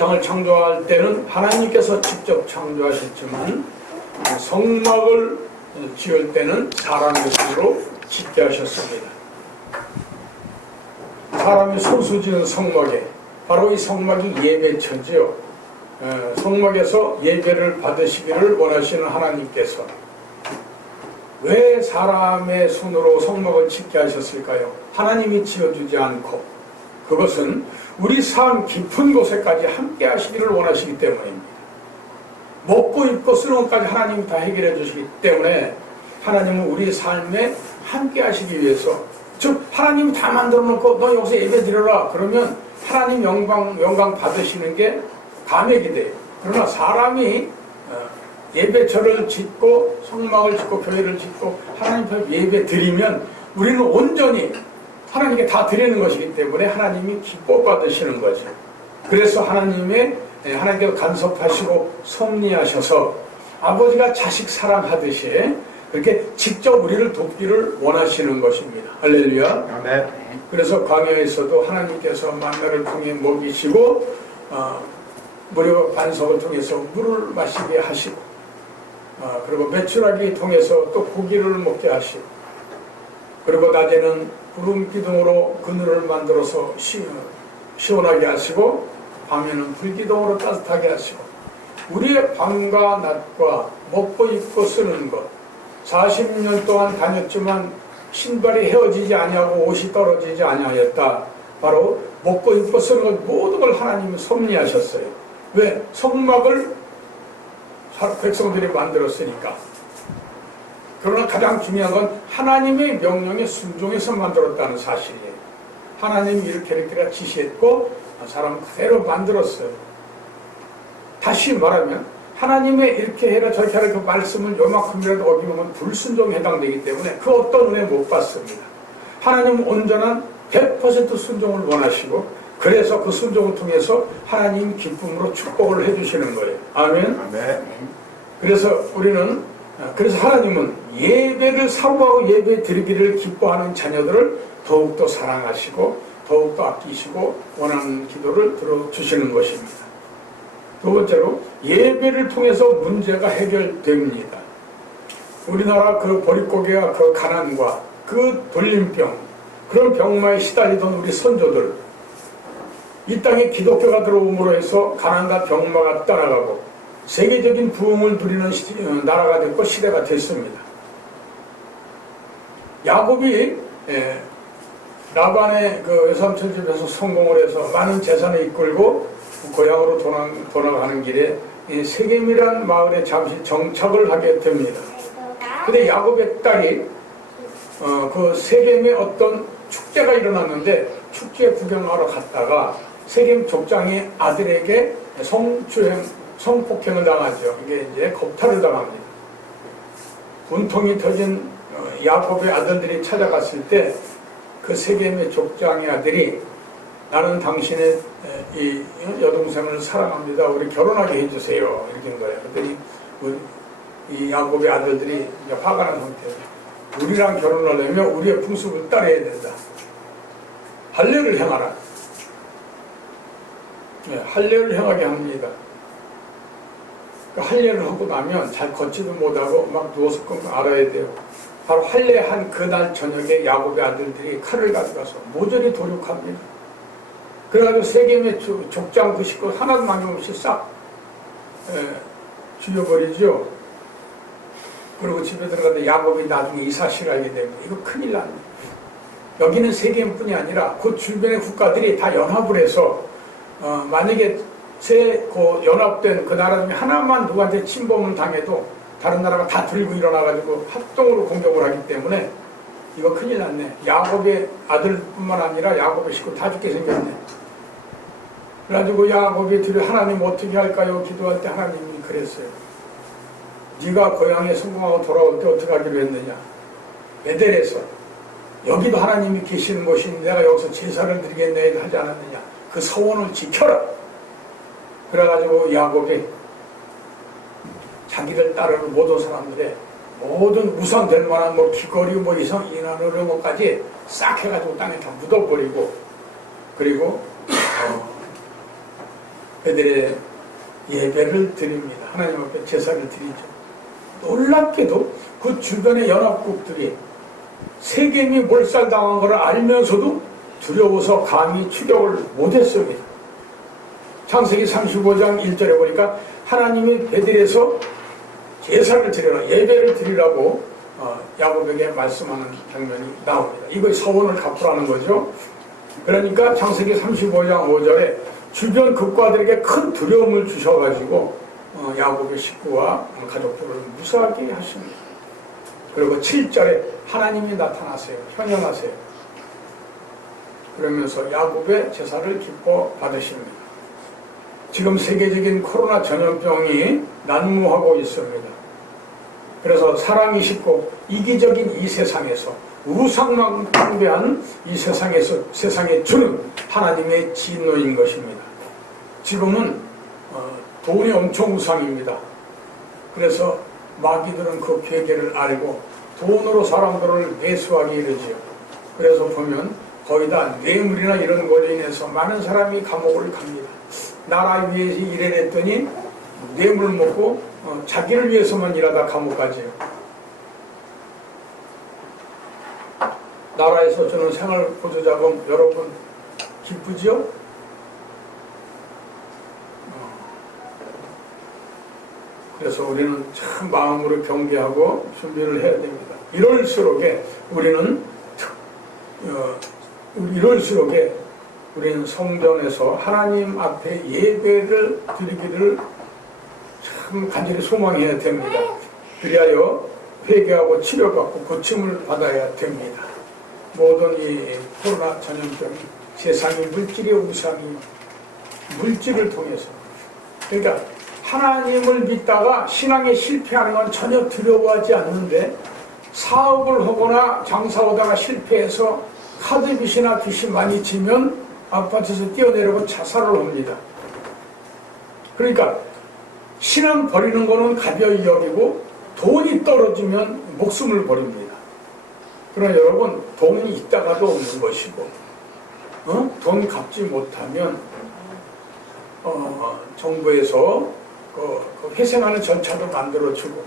세상을 창조할 때는 하나님께서 직접 창조하셨지만 성막을 지을 때는 사람의 손으로 짓게 하셨습니다. 사람이 손수 지은 성막에 바로 이 성막이 예배처지요. 성막에서 예배를 받으시기를 원하시는 하나님께서 왜 사람의 손으로 성막을 짓게 하셨을까요? 하나님이 지어주지 않고 그것은 우리 삶 깊은 곳에까지 함께 하시기를 원하시기 때문입니다. 먹고 입고 쓰는 것까지 하나님이 다 해결해 주시기 때문에 하나님은 우리 삶에 함께 하시기 위해서, 즉 하나님이 다 만들어 놓고 너 여기서 예배 드려라 그러면 하나님 영광 받으시는 게 감액이 돼요. 그러나 사람이 예배처를 짓고 성막을 짓고 교회를 짓고 하나님 앞에 예배 드리면 우리는 온전히 하나님께 다 드리는 것이기 때문에 하나님이 기뻐 받으시는 거죠. 그래서 하나님께서 간섭하시고 섭리하셔서 아버지가 자식 사랑하듯이 그렇게 직접 우리를 돕기를 원하시는 것입니다. 할렐루야. 아멘. 그래서 광야에서도 하나님께서 만나를 통해 먹이시고 무료 반석을 통해서 물을 마시게 하시고 그리고 메추라기 통해서 또 고기를 먹게 하시고 그리고 낮에는 구름 기둥으로 그늘을 만들어서 시원하게 하시고 밤에는 불기둥으로 따뜻하게 하시고 우리의 밤과 낮과 먹고 입고 쓰는 것 40년 동안 다녔지만 신발이 헤어지지 아니하고 옷이 떨어지지 아니하였다. 바로 먹고 입고 쓰는 것 모든 걸 하나님이 섭리하셨어요. 왜? 성막을 백성들이 만들었으니까. 그러나 가장 중요한 건 하나님의 명령에 순종해서 만들었다는 사실이에요. 하나님이 이렇게 지시했고 사람 그대로 만들었어요. 다시 말하면 하나님의 이렇게 해라 저렇게 하라 그 말씀을 요만큼이라도 어기면 불순종에 해당되기 때문에 그 어떤 은혜 못 받습니다. 하나님은 온전한 100% 순종을 원하시고 그래서 그 순종을 통해서 하나님 기쁨으로 축복을 해주시는 거예요. 아멘. 아멘. 그래서 하나님은 예배를 사모하고 예배 드리기를 기뻐하는 자녀들을 더욱더 사랑하시고 더욱더 아끼시고 원하는 기도를 들어주시는 것입니다. 두 번째로 예배를 통해서 문제가 해결됩니다. 우리나라 그 보릿고개와 그 가난과 그 돌림병 그런 병마에 시달리던 우리 선조들 이 땅에 기독교가 들어옴으로 해서 가난과 병마가 떠나가고 세계적인 부흥을 누리는 나라가 됐고 시대가 됐습니다. 야곱이 라반의 그 외삼촌 집에서 성공을 해서 많은 재산을 이끌고 고향으로 돌아가는 길에 세겜이라는 마을에 잠시 정착을 하게 됩니다. 근데 야곱의 딸이 그 세겜에 어떤 축제가 일어났는데 축제 구경하러 갔다가 세겜 족장의 아들에게 성폭행을 당하죠. 이게 이제 겁탈을 당합니다. 분통이 터진 야곱의 아들들이 찾아갔을 때 그 세겜의 족장의 아들이 나는 당신의 이 여동생을 사랑합니다. 우리 결혼하게 해주세요. 이렇게 한 거예요. 그랬더니 이 야곱의 아들들이 이제 화가 난 상태예요. 우리랑 결혼하려면 우리의 풍습을 따라야 된다. 할례를 행하라. 할례를 행하게 합니다. 그 할례를 하고 나면 잘 걷지도 못하고 막 누워서 끙끙 앓아야 돼요. 바로 할례한 그날 저녁에 야곱의 아들들이 칼을 가져가서 모조리 도륙합니다. 그래가지고 세겜의 족장 그 식구 하나도 남김없이 싹 죽여버리죠. 그리고 집에 들어가는데 야곱이 나중에 이 사실을 알게 됩니다. 이거 큰일 났네. 여기는 세겜뿐이 아니라 그 주변의 국가들이 다 연합을 해서 만약에 연합된 그 나라 중에 하나만 누구한테 침범을 당해도 다른 나라가 다 들고 일어나가지고 합동으로 공격을 하기 때문에 이거 큰일 났네. 야곱의 아들뿐만 아니라 야곱의 식구 다 죽게 생겼네. 그래가지고 야곱이 들여 하나님 어떻게 할까요? 기도할 때 하나님이 그랬어요. 네가 고향에 성공하고 돌아올 때 어떻게 하기로 했느냐. 베델에서 여기도 하나님이 계시는 곳인데 내가 여기서 제사를 드리겠네 하지 않았느냐. 그 서원을 지켜라. 그래가지고 야곱이 자기를 따르는 모든 사람들의 모든 우상될 만한 뭐 귀걸이 뭐 이난 이런 것까지 싹 해가지고 땅에 다 묻어버리고 그리고 베들의 예배를 드립니다. 하나님 앞에 제사를 드리죠. 놀랍게도 그 주변의 연합국들이 세겜이 몰살당한 것을 알면서도 두려워서 감히 추격을 못했습니다. 창세기 35장 1절에 보니까 하나님이 베들에서 제사를 드리라, 예배를 드리라고 야곱에게 말씀하는 장면이 나옵니다. 이거 서원을 갚으라는 거죠. 그러니까 창세기 35장 5절에 주변 국가들에게 큰 두려움을 주셔가지고 야곱의 식구와 가족들을 무사하게 하십니다. 그리고 7절에 하나님이 나타나세요. 현현하세요. 그러면서 야곱의 제사를 기뻐 받으십니다. 지금 세계적인 코로나 전염병이 난무하고 있습니다. 그래서 사랑이 쉽고 이기적인 이 세상에서 우상만 숭배한 이 세상에 주는 하나님의 진노인 것입니다. 지금은 돈이 엄청 우상입니다. 그래서 마귀들은 그 괴계를 알고 돈으로 사람들을 매수하게 이르지요. 그래서 보면 거의 다 뇌물이나 이런 걸로 인해서 많은 사람이 감옥을 갑니다. 나라 위해서 일해냈더니 뇌물 먹고 자기를 위해서만 일하다 감옥 가지요. 나라에서 주는 생활보조자금 여러분 기쁘지요? 그래서 우리는 참 마음으로 경계하고 준비를 해야 됩니다. 이럴수록에 우리는 성전에서 하나님 앞에 예배를 드리기를 참 간절히 소망해야 됩니다. 그리하여 회개하고 치료받고 고침을 받아야 됩니다. 모든 이 코로나 전염병이 세상의 물질의 우상이 물질을 통해서, 그러니까 하나님을 믿다가 신앙에 실패하는 건 전혀 두려워하지 않는데 사업을 하거나 장사하다가 실패해서 카드빚이나 빚이 많이 지면 아파트에서 뛰어내리고 자살을 합니다. 그러니까 신앙 버리는 거는 가벼이 여기고 돈이 떨어지면 목숨을 버립니다. 그러나 여러분, 돈이 있다가도 없는 것이고 돈 갚지 못하면 정부에서 그 회생하는 절차도 만들어주고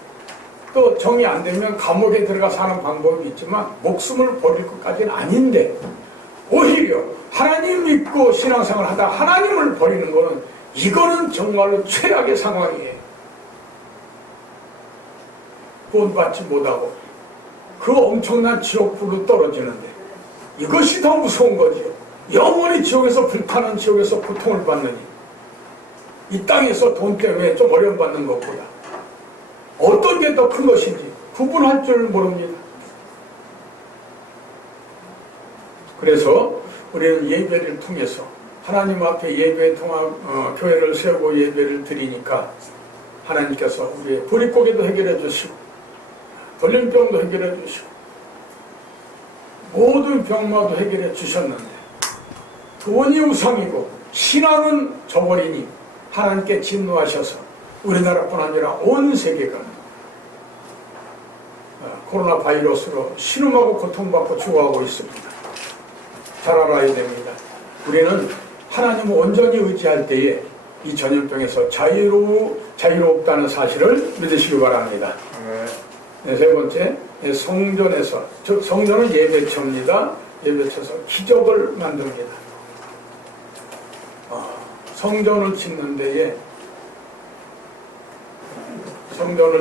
또 정이 안 되면 감옥에 들어가 사는 방법이 있지만 목숨을 버릴 것까지는 아닌데 오히려 하나님 믿고 신앙생활 하다 하나님을 버리는 거는 이거는 정말로 최악의 상황이에요. 구원받지 못하고 그 엄청난 지옥불로 떨어지는데 이것이 더 무서운 거죠. 영원히 지옥에서 불타는 지옥에서 고통을 받느니 이 땅에서 돈 때문에 좀 어려움 받는 것보다 어떤 게 더 큰 것인지 구분할 줄 모릅니다. 그래서 우리는 예배를 통해서 하나님 앞에 예배 교회를 세우고 예배를 드리니까 하나님께서 우리의 보릿고개도 해결해 주시고 돌림병도 해결해 주시고 모든 병마도 해결해 주셨는데 돈이 우상이고 신앙은 저버리니 하나님께 진노하셔서 우리나라뿐 아니라 온 세계가 코로나 바이러스로 신음하고 고통받고 죽어가고 있습니다. 잘 알아야 됩니다. 우리는 하나님을 온전히 의지할 때에 이 전염병에서 자유롭다는 사실을 믿으시기 바랍니다. 네, 세 번째, 성전에서, 즉 성전은 예배처입니다. 예배처에서 기적을 만듭니다. 성전을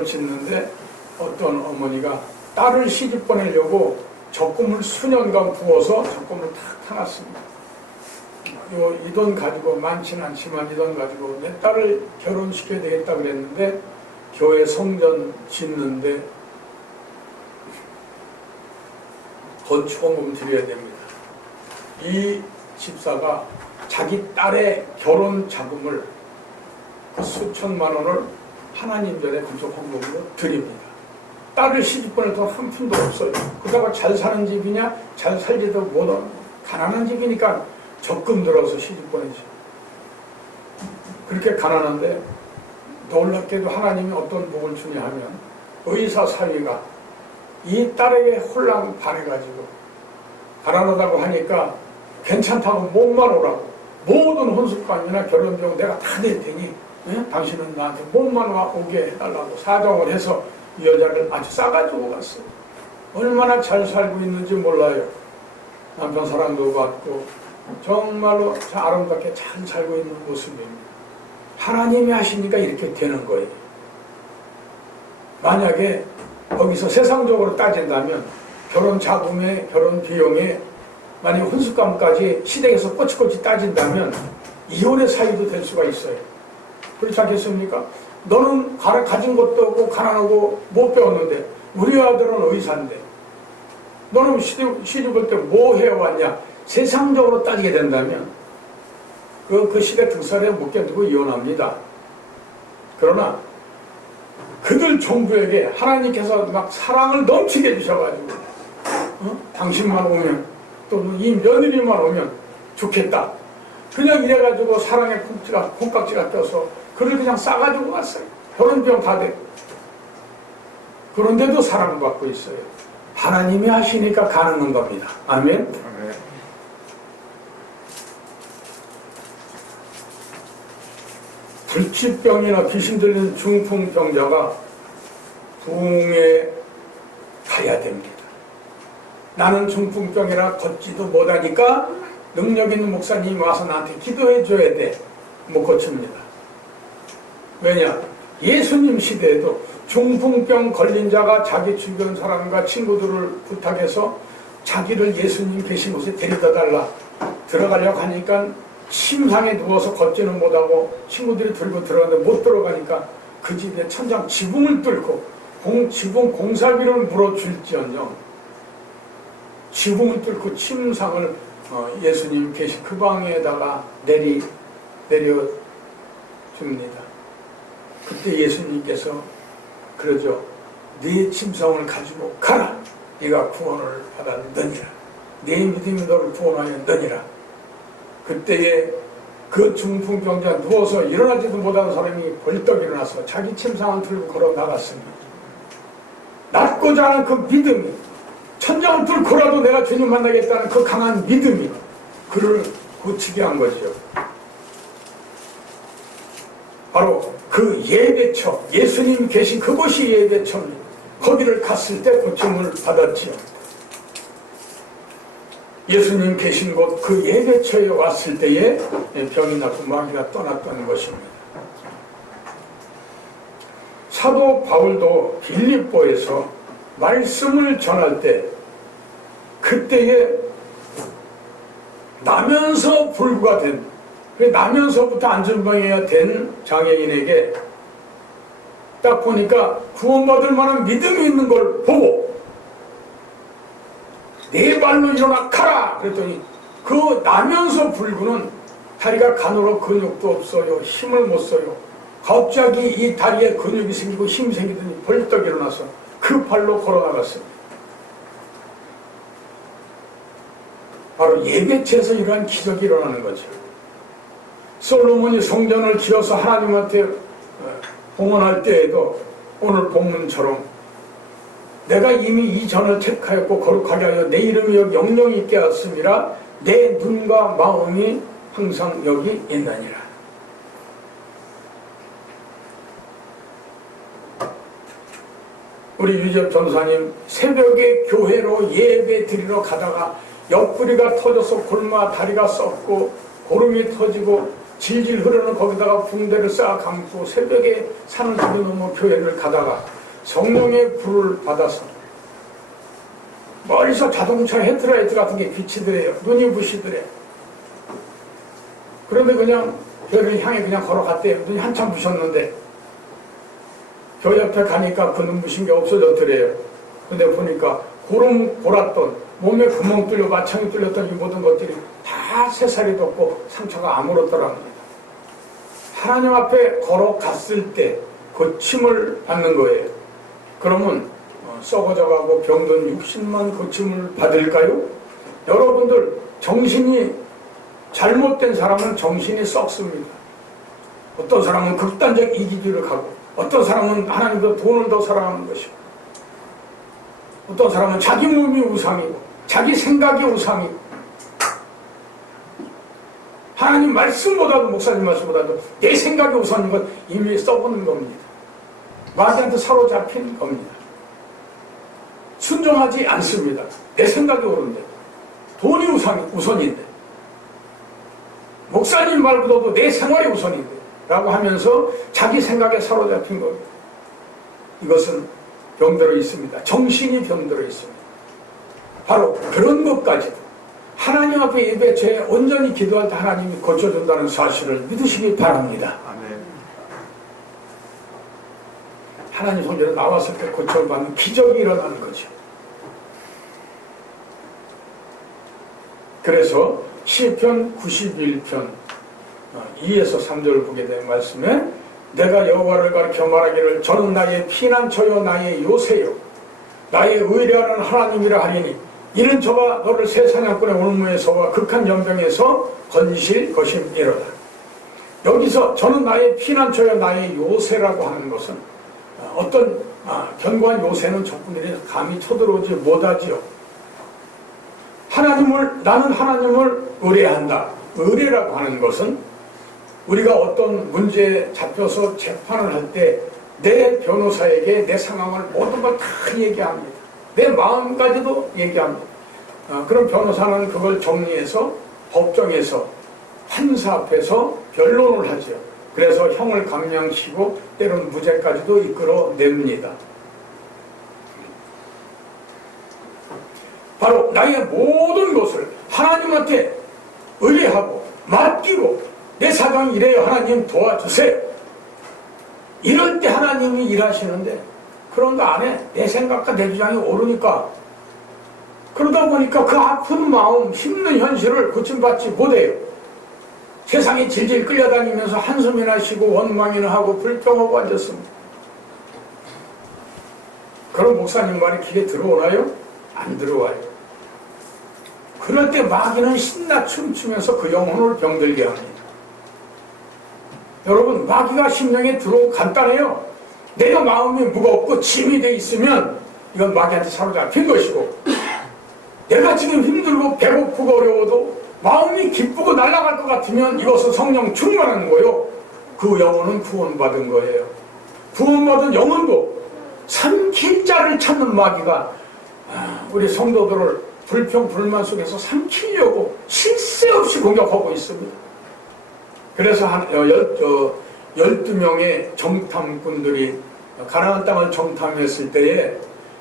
짓는데 어떤 어머니가 딸을 시집 보내려고 적금을 수년간 부어서 적금을 탁 타놨습니다. 이 돈 가지고 많지는 않지만 이 돈 가지고 내 딸을 결혼시켜야 되겠다 그랬는데 교회 성전 짓는데 건축원금 드려야 됩니다. 이 집사가 자기 딸의 결혼 자금을 그 수천만 원을 하나님 전에 건축원금으로 드립니다. 딸을 시집 보낼 돈 한 푼도 없어요. 그러다가 잘 사는 집이냐 잘 살지도 못한 가난한 집이니까 적금 들어서 시집 보내지. 그렇게 가난한데 놀랍게도 하나님이 어떤 복을 주냐 하면 의사 사위가 이 딸에게 홀랑 반해가지고 가난하다고 하니까 괜찮다고 몸만 오라고 모든 혼숙감이나 결혼비용 내가 다 낼 테니 당신은 나한테 몸만 오게 해달라고 사정을 해서 이 여자를 아주 싸가지고 갔어요. 얼마나 잘 살고 있는지 몰라요. 남편 사랑도 받고 정말로 아름답게 잘 살고 있는 모습입니다. 하나님이 하시니까 이렇게 되는 거예요. 만약에 거기서 세상적으로 따진다면 결혼 자금에 결혼 비용에 만약 혼숙감까지 시댁에서 꼬치꼬치 따진다면 이혼의 사유도 될 수가 있어요. 그렇지 않겠습니까? 너는 가진 것도 없고 가난하고 못 배웠는데 우리 아들은 의사인데 너는 시집을 때 뭐 해왔냐? 세상적으로 따지게 된다면 그 시대 등살에 못 견디고 이혼합니다. 그러나 그들 종부에게 하나님께서 막 사랑을 넘치게 해주셔가지고 당신만 오면 또 이 며느리만 오면 좋겠다. 그냥 이래가지고 사랑의 콩깍지가 껴서 그를 그냥 싸가지고 왔어요. 결혼비용 다 되고. 그런데도 사랑받고 있어요. 하나님이 하시니까 가능한 겁니다. 아멘. 불치병이나 귀신 들리는 중풍병자가 부흥에 가야 됩니다. 나는 중풍병이라 걷지도 못하니까 능력 있는 목사님이 와서 나한테 기도해 줘야 돼. 못 고칩니다. 왜냐? 예수님 시대에도 중풍병 걸린 자가 자기 주변 사람과 친구들을 부탁해서 자기를 예수님 계신 곳에 데려다 달라. 들어가려고 하니까 침상에 누워서 걷지는 못하고 친구들이 들고 들어가는데 못 들어가니까 그 집에 천장 지붕을 뚫고 지붕 공사비를 물어줄지언정 지붕을 뚫고 침상을 예수님 계신 그 방에다가 내려줍니다. 그때 예수님께서 그러죠. 네 침상을 가지고 가라. 네가 구원을 받았느니라. 네 믿음이 너를 구원하였느니라. 그때에 그 중풍병자 누워서 일어나지도 못하는 사람이 벌떡 일어나서 자기 침상을 들고 걸어 나갔습니다. 낫고자 하는 그 믿음이 천장을 뚫고라도 내가 주님 만나겠다는 그 강한 믿음이 그를 고치게 한 거죠. 바로 그 예배처, 예수님 계신 그곳이 예배처입니다. 거기를 갔을 때 고침을 받았지요. 예수님 계신 곳 그 예배처에 왔을 때에 병이 낫고 마귀가 떠났던 것입니다. 사도 바울도 빌립보에서 말씀을 전할 때 그때에 나면서 불구가 된, 나면서부터 안전병이어야 된 장애인에게 딱 보니까 구원받을 만한 믿음이 있는 걸 보고 네 발로 일어나 가라! 그랬더니 그 나면서 불구는 다리가 가늘어 근육도 없어요. 힘을 못 써요. 갑자기 이 다리에 근육이 생기고 힘이 생기더니 벌떡 일어나서 그 발로 걸어나갔습니다. 바로 예배처에서 이러한 기적이 일어나는 거죠. 솔로몬이 성전을 지어서 하나님한테 봉헌할 때에도 오늘 본문처럼 내가 이미 이 전을 택하였고 거룩하게 하여 내 이름이 여기 영영이 있게 하였음이라 내 눈과 마음이 항상 여기 있나니라. 우리 유재엽 전사님 새벽에 교회로 예배 드리러 가다가 옆구리가 터져서 골마 다리가 썩고 고름이 터지고 질질 흐르는 거기다가 붕대를 싹 감고 새벽에 산을 들어넘어 교회를 가다가 성령의 불을 받아서 멀리서 자동차 헤드라이트 같은 게 비치더래요. 눈이 부시더래. 그런데 그냥 교회를 향해 그냥 걸어갔대요. 눈이 한참 부셨는데 교회 옆에 가니까 그 눈부신 게 없어졌더래요. 근데 보니까 고름 골았던 몸에 구멍 뚫려 마창이 뚫렸던 이 모든 것들이 다 새살이 돋고 상처가 아물었더라는 겁니다. 하나님 앞에 걸어갔을 때 고침을 받는 거예요. 그러면 썩어져가고 병든 육신만 고침을 받을까요? 여러분들 정신이 잘못된 사람은 정신이 썩습니다. 어떤 사람은 극단적 이기주의를 가고 어떤 사람은 하나님보다 돈을 더 사랑하는 것이고 어떤 사람은 자기 몸이 우상이고 자기 생각이 우상이고 하나님 말씀보다도 목사님 말씀보다도 내 생각이 우선인 건 이미 써보는 겁니다. 마귀한테 사로잡힌 겁니다. 순종하지 않습니다. 내 생각이 옳은데 돈이 우선인데 목사님 말보다도 내 생활이 우선인데 라고 하면서 자기 생각에 사로잡힌 겁니다. 이것은 병들어 있습니다. 정신이 병들어 있습니다. 바로 그런 것까지도 하나님 앞에 예배 죄 온전히 기도할 때 하나님이 고쳐준다는 사실을 믿으시기 바랍니다. 아멘. 하나님 손으로 나왔을 때 고쳐받는 기적이 일어나는 거죠. 그래서 시편 91편 2에서 3절을 보게 된 말씀에 내가 여호와를 가리켜 말하기를 저는 나의 피난처요 나의 요새요 나의 의뢰하는 하나님이라 하리니 이는 저가 너를 새 사냥꾼의 올무에서와 극한 연병에서 건지실 것임이로다. 여기서 저는 나의 피난처요 나의 요새라고 하는 것은 어떤 견고한 요새는 적군들이 감히 쳐들어오지 못하지요. 나는 하나님을 의뢰한다. 의뢰라고 하는 것은 우리가 어떤 문제에 잡혀서 재판을 할 때 내 변호사에게 내 상황을 모든 걸 다 얘기합니다. 내 마음까지도 얘기합니다. 그럼 변호사는 그걸 정리해서 법정에서 판사 앞에서 변론을 하죠. 그래서 형을 감량시키고 때로는 무죄까지도 이끌어냅니다. 바로 나의 모든 것을 하나님한테 의뢰하고 맡기고 내 사정이 이래요. 하나님 도와주세요. 이럴 때 하나님이 일하시는데 그런 거 안 해. 내 생각과 내 주장이 옳으니까. 그러다 보니까 그 아픈 마음, 힘든 현실을 고침받지 못해요. 세상에 질질 끌려다니면서 한숨이나 쉬고 원망이나 하고 불평하고 앉았습니다. 그런 목사님 말이 귀에 들어오나요? 안 들어와요. 그럴 때 마귀는 신나 춤추면서 그 영혼을 병들게 합니다. 여러분, 마귀가 심령에 들어오고 간단해요. 내가 마음이 무겁고 짐이 돼 있으면 이건 마귀한테 사로잡힌 것이고, 내가 지금 힘들고 배고프고 어려워도 마음이 기쁘고 날아갈 것 같으면 이것은 성령 충만한 거예요. 그 영혼은 구원받은 거예요. 구원받은 영혼도 삼킬 자를 찾는 마귀가 우리 성도들을 불평 불만 속에서 삼키려고 쉴 새 없이 공격하고 있습니다. 그래서 12명의 정탐꾼들이 가나안 땅을 정탐했을 때에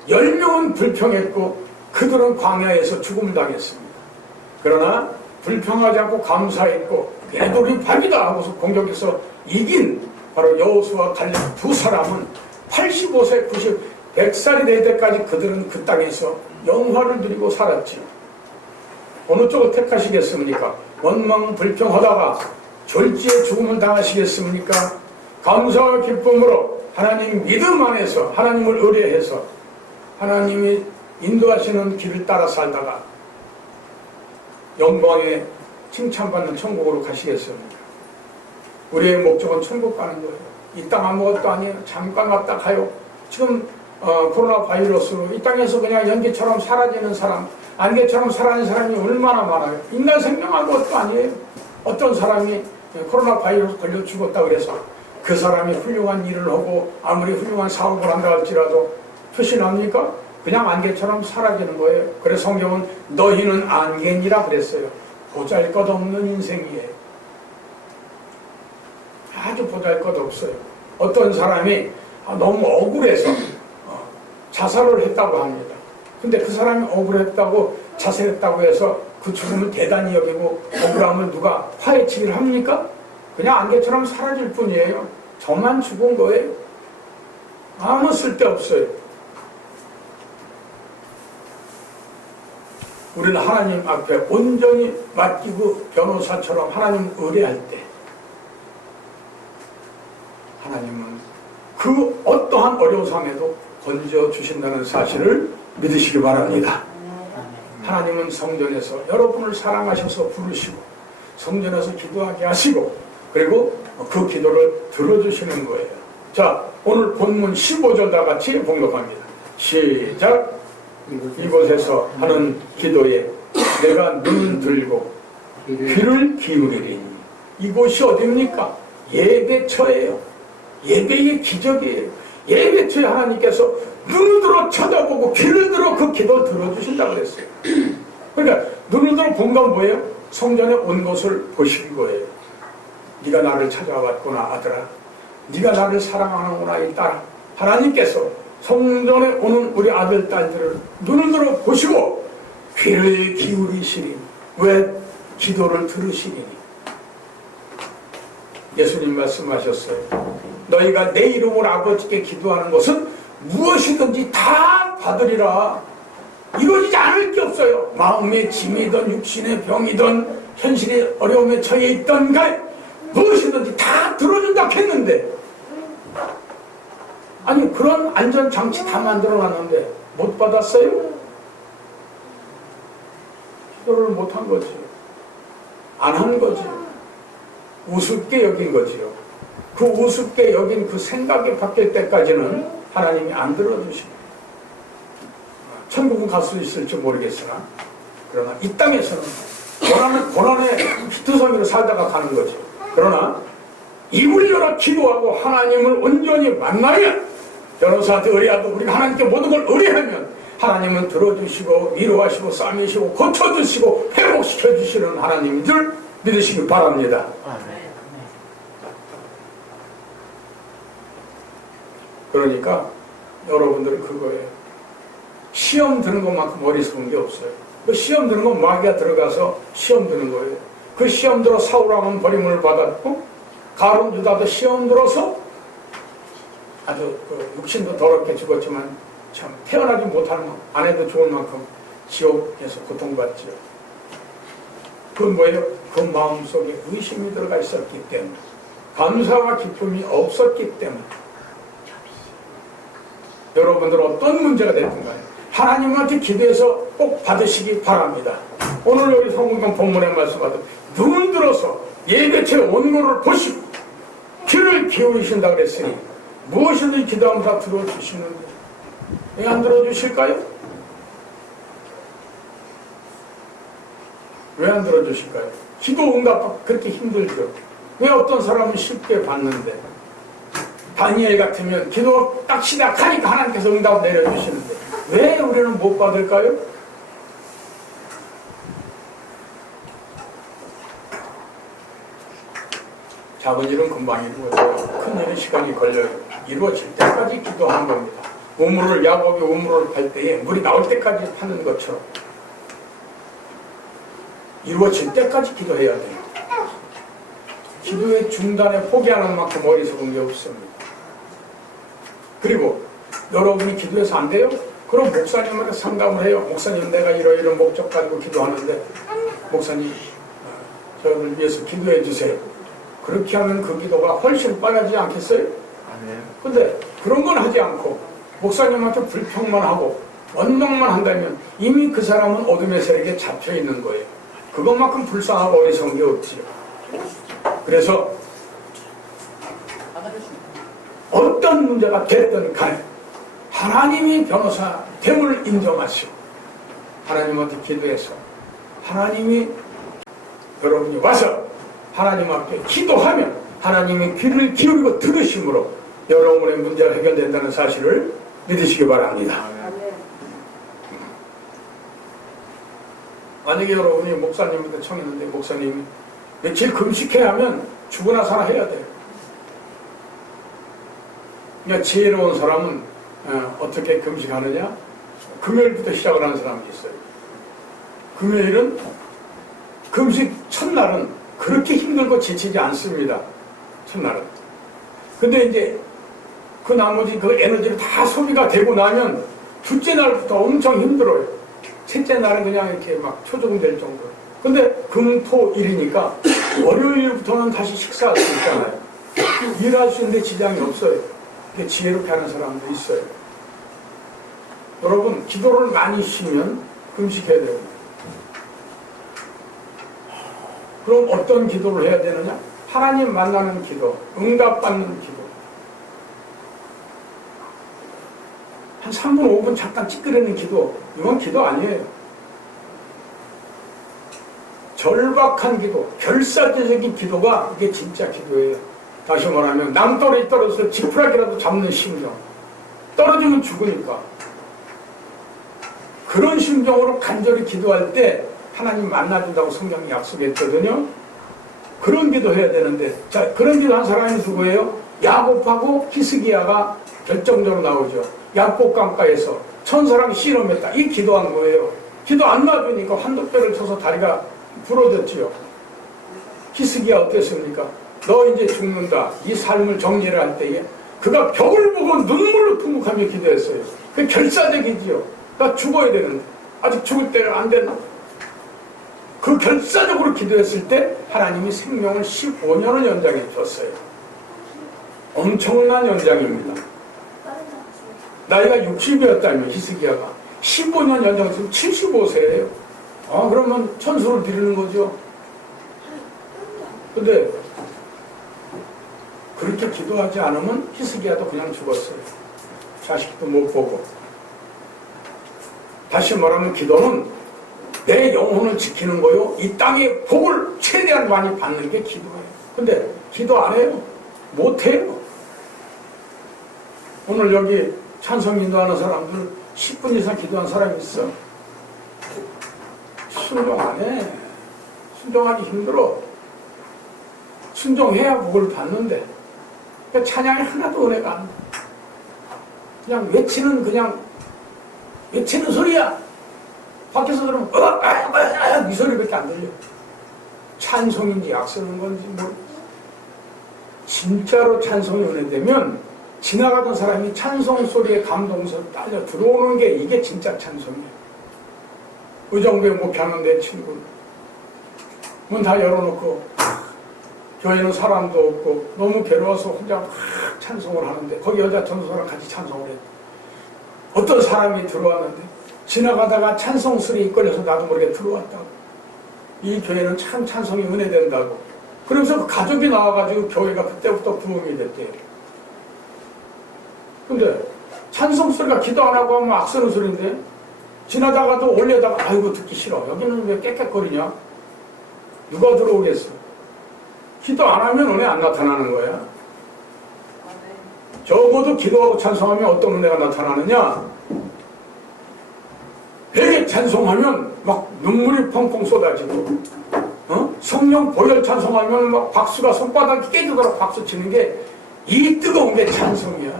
10명은 불평했고 그들은 광야에서 죽음을 당했습니다. 그러나 불평하지 않고 감사했고 애돌이 발이다 하고서 공격해서 이긴 바로 여호수아 갈렙 두 사람은 85세, 100살이 될 때까지 그들은 그 땅에서 영화를 누리고 살았지요. 어느 쪽을 택하시겠습니까? 원망 불평하다가 졸지에 죽음을 당하시겠습니까? 감사와 기쁨으로 하나님 믿음 안에서 하나님을 의뢰해서 하나님이 인도하시는 길을 따라 살다가 영광에 칭찬받는 천국으로 가시겠습니까? 우리의 목적은 천국 가는 거예요. 이 땅 아무것도 아니에요. 잠깐 왔다 가요. 지금 코로나 바이러스로 이 땅에서 그냥 연기처럼 사라지는 사람, 안개처럼 사라지는 사람이 얼마나 많아요. 인간 생명 아무것도 아니에요. 어떤 사람이 코로나 바이러스 걸려 죽었다 그래서 그 사람이 훌륭한 일을 하고 아무리 훌륭한 사업을 한다 할지라도 표시납니까? 그냥 안개처럼 사라지는 거예요. 그래서 성경은 너희는 안개니라 그랬어요. 보잘것없는 인생이에요. 아주 보잘것없어요. 어떤 사람이 너무 억울해서 자살을 했다고 합니다. 근데 그 사람이 억울했다고 자살했다고 해서 그 죽음을 대단히 여기고 억울함을 누가 파헤치기를 합니까? 그냥 안개처럼 사라질 뿐이에요. 저만 죽은 거예요. 아무 쓸데없어요. 우리는 하나님 앞에 온전히 맡기고 변호사처럼 하나님 의뢰할 때 하나님은 그 어떠한 어려운 상황에도 건져주신다는 사실을 믿으시기 바랍니다. 하나님은 성전에서 여러분을 사랑하셔서 부르시고 성전에서 기도하게 하시고 그리고 그 기도를 들어주시는 거예요. 자, 오늘 본문 15절 다 같이 봉독합니다. 시작. 이곳에서 하는 기도에 내가 눈을 들고 귀를 기울이리 이곳이 어디입니까? 예배처예요. 예배의 기적이에요. 예배처에 하나님께서 눈을 들어 쳐다보고 귀를 들어 그 기도를 들어주신다고 그랬어요. 그러니까 눈을 들어 본 건 뭐예요? 성전에 온 것을 보신 거예요. 네가 나를 찾아왔구나 아들아. 네가 나를 사랑하는구나 이 딸아. 하나님께서 성전에 오는 우리 아들 딸들을 눈을 들어 보시고 귀를 기울이시니 왜? 기도를 들으시니. 예수님 말씀하셨어요. 너희가 내 이름으로 아버지께 기도하는 것은 무엇이든지 다 받으리라. 이루어지지 않을 게 없어요. 마음의 짐이든 육신의 병이든 현실의 어려움에 처해 있던가 무엇이든지 다 들어준다 했는데, 아니 그런 안전장치 다 만들어놨는데 못 받았어요? 기도를 못한 거지. 안 한 거지. 우습게 여긴 거지요. 그 우습게 여긴 그 생각이 바뀔 때까지는 하나님이 안 들어주십니다. 천국은 갈 수 있을지 모르겠으나 그러나 이 땅에서는 고난의 히트성이로 살다가 가는 거죠. 그러나 입을 열어 기도하고 하나님을 온전히 만나면, 변호사한테 의뢰하도 우리가 하나님께 모든 걸 의뢰하면 하나님은 들어주시고 위로하시고 싸매시고 고쳐주시고 회복시켜주시는 하나님인 줄 믿으시기 바랍니다. 그러니까 여러분들은 그거예요. 시험 드는 것만큼 어리석은 게 없어요. 그 시험 드는 건 마귀가 들어가서 시험 드는 거예요. 그 시험 들어 사울왕은 버림을 받았고 가룟 유다도 시험 들어서 아주 그 육신도 더럽게 죽었지만 참 태어나지 못하는 아내도 좋을 만큼 지옥에서 고통받지요. 그건 뭐예요? 그 마음속에 의심이 들어가 있었기 때문에, 감사와 기쁨이 없었기 때문에. 여러분들 어떤 문제가 됐든 간에 하나님한테 기도해서 꼭 받으시기 바랍니다. 오늘 여기 성경경 본문에 말씀하듯 눈을 들어서 예배체 원고를 보시고 귀를 기울이신다 그랬으니 무엇이든지 기도하면 다 들어주시는데 왜 안 들어주실까요? 왜 안 들어주실까요? 기도 응답 그렇게 힘들죠. 왜 어떤 사람은 쉽게 받는데, 다니엘 같으면 기도 딱 시작하니까 하나님께서 응답 내려주시는데 왜 우리는 못 받을까요? 작은 일은 금방 이루어져요. 큰 일은 시간이 걸려요. 이루어질 때까지 기도하는 겁니다. 우물을, 야곱이 우물을 팔 때에 물이 나올 때까지 파는 것처럼 이루어질 때까지 기도해야 돼요. 기도의 중단에 포기하는 만큼 어리석은 게 없습니다. 그리고 여러분이 기도해서 안 돼요? 그럼 목사님한테 상담을 해요. 목사님, 내가 이러이러한 목적 가지고 기도하는데 목사님 저를 위해서 기도해 주세요. 그렇게 하면 그 기도가 훨씬 빨라지지 않겠어요? 근데 그런 건 하지 않고 목사님한테 불평만 하고 원망만 한다면 이미 그 사람은 어둠의 세력에 잡혀 있는 거예요. 그것만큼 불쌍하고 어리석은 게 없지요. 그래서 어떤 문제가 됐든 간에 하나님이 변호사 됨을 인정하시고 하나님한테 기도해서 하나님이 여러분이 와서 하나님 앞에 기도하면 하나님이 귀를 기울이고 들으심으로 여러분의 문제가 해결된다는 사실을 믿으시기 바랍니다. 만약에 여러분이 목사님한테 청했는데 목사님이 며칠 금식해야 하면 죽으나 살아 해야 돼요. 그러니까 지혜로운 사람은 어떻게 금식하느냐? 금요일부터 시작을 하는 사람이 있어요. 금요일은 금식 첫날은 그렇게 힘들고 지치지 않습니다. 첫날은. 근데 이제 그 나머지 그 에너지를 다 소비가 되고 나면 둘째 날부터 엄청 힘들어요. 셋째 날은 그냥 이렇게 막 초조될 정도. 근데 금, 토, 일이니까 월요일부터는 다시 식사할 수 있잖아요. 일할 수 있는데 지장이 없어요. 이렇게 지혜롭게 하는 사람도 있어요. 여러분, 기도를 많이 쉬면 금식해야 됩니다. 그럼 어떤 기도를 해야 되느냐? 하나님 만나는 기도, 응답받는 기도. 한 3분, 5분 잠깐 찌끄리는 기도, 이건 기도 아니에요. 절박한 기도, 결사제적인 기도가 이게 진짜 기도예요. 다시 말하면 낭떠러지 떨어져서 지푸라기라도 잡는 심정. 떨어지면 죽으니까. 그런 심정으로 간절히 기도할 때 하나님 만나준다고 성경이 약속했거든요. 그런 기도 해야 되는데, 자, 그런 기도 한 사람이 누구예요? 야곱하고 히스기야가 결정적으로 나오죠. 야곱강가에서 천사랑 씨름했다. 이 기도한 거예요. 기도 안 놔주니까 환도뼈를 쳐서 다리가 부러졌지요. 히스기야 어땠습니까? 너 이제 죽는다. 이 삶을 정리를 할 때에 그가 벽을 보고 눈물로 통곡하며 기도했어요. 그 결사적이지요. 나 죽어야 되는데 아직 죽을 때가 안 됐나? 그 결사적으로 기도했을 때 하나님이 생명을 15년을 연장해 줬어요. 엄청난 연장입니다. 나이가 60이었다면 히스기야가 15년 연장했으면 75세예요. 그러면 천수를 드리는 거죠. 근데 그렇게 기도하지 않으면 히스기야도 그냥 죽었어요. 자식도 못 보고. 다시 말하면 기도는 내 영혼을 지키는 거요. 이 땅의 복을 최대한 많이 받는 게 기도예요. 근데 기도 안 해요. 못 해요. 오늘 여기 찬송 인도하는 사람들 10분 이상 기도한 사람이 있어. 순종 안 해. 순종하기 힘들어. 순종해야 복을 받는데. 그러니까 찬양이 하나도 은혜가 안 돼. 그냥 외치는 소리야. 밖에서 들으면 이 소리밖에 안 들려. 찬송인지 악쓰는 건지 모르겠어. 진짜로 찬송이 은혜되면 지나가던 사람이 찬송 소리에 감동해서 딸려 들어오는 게 이게 진짜 찬송이에요. 의정부에 목회하는 내 친구 문 다 열어놓고 교회는 사람도 없고 너무 괴로워서 혼자 막 찬송을 하는데 거기 여자 전도사랑 같이 찬송을 했대. 어떤 사람이 들어왔는데 지나가다가 찬송 소리에 이끌려서 나도 모르게 들어왔다고. 이 교회는 참 찬송이 은혜된다고. 그러면서 그 가족이 나와가지고 교회가 그때부터 부흥이 됐대요. 근데 찬송 소리가 기도 안 하고 하면 악쓰는 소리인데 지나다가도 올려다가 아이고 듣기 싫어. 여기는 왜 깨끗거리냐? 누가 들어오겠어? 기도 안 하면 은혜 안 나타나는 거야. 적어도 기도하고 찬송하면 어떤 은혜가 나타나느냐? 되게 찬송하면 막 눈물이 펑펑 쏟아지고 성령 보혈 찬송하면 막 박수가 손바닥이 깨지도록 박수 치는 게 이 뜨거운 게 찬송이야.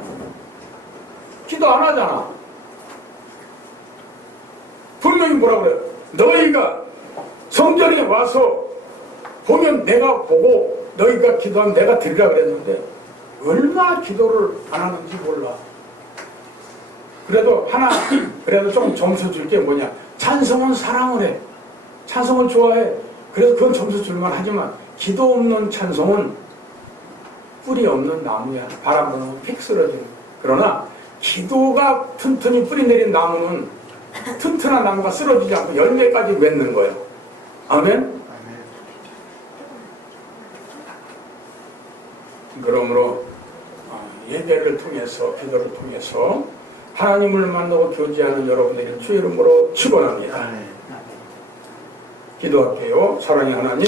기도 안 하잖아. 분명히 뭐라 그래? 너희가 성전에 와서 보면 내가 보고 너희가 기도하면 내가 드리라 그랬는데 얼마나 기도를 안 하는지 몰라. 그래도 좀 점수 줄 게 뭐냐? 찬송은 사랑을 해. 찬송을 좋아해. 그래서 그건 점수 줄만 하지만 기도 없는 찬송은 뿌리 없는 나무야. 바람 불면 픽 쓰러지는. 그러나 기도가 튼튼히 뿌리 내린 나무는 튼튼한 나무가 쓰러지지 않고 열매까지 맺는 거예요. 아멘? 그러므로 예배를 통해서 기도를 통해서 하나님을 만나고 교제하는 여러분들이 주 이름으로 축원합니다. 기도할게요. 사랑의 하나님,